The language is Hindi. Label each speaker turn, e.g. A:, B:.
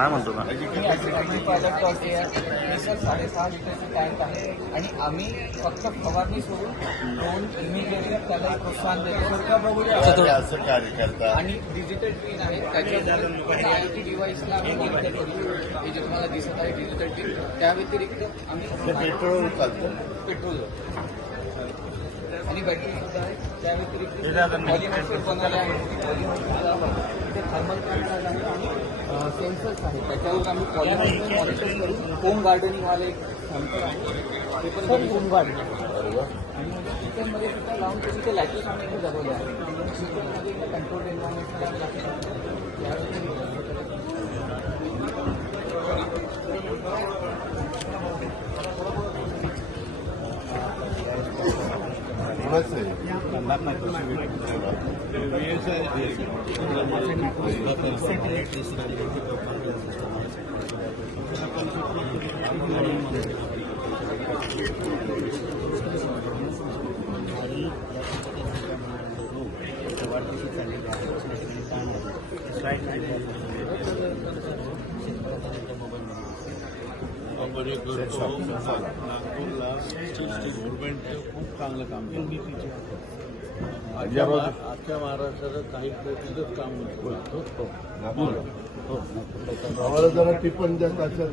A: काय म्हणतो ना
B: साडेसहा लिटरची टँक आहे आणि आम्ही फक्त फवारणी सोडून दोन इमिजिएटली त्याला प्रोत्साहन देतो आणि डिजिटल ट्रीन आहे त्याच्या आयटी डिव्हाइसला हे जे तुम्हाला दिसत आहे डिजिटल ट्रीन त्या व्यतिरिक्त आम्ही पेट्रोल पेट्रोल आणि बॅटरी सुद्धा आहे त्या व्यतिरिक्त बनवले आहे ते थर्मल आहे त्याच्यावर आम्ही कॉलेज मॉनिटर करू होम गार्डनिंगवाले ते पण घरी
C: होम गार्डनिंग
B: आणि किचनमध्ये सुद्धा लावून तुम्ही ते लॅटरीस आम्ही जगवले आहे किचनमध्ये control environment and that might
C: काम केलं आजच्या महाराष्ट्राचं काही प्रश्नच काम हो
D: आम्हाला हो,
C: हो, हो. जरा टिपण जास्त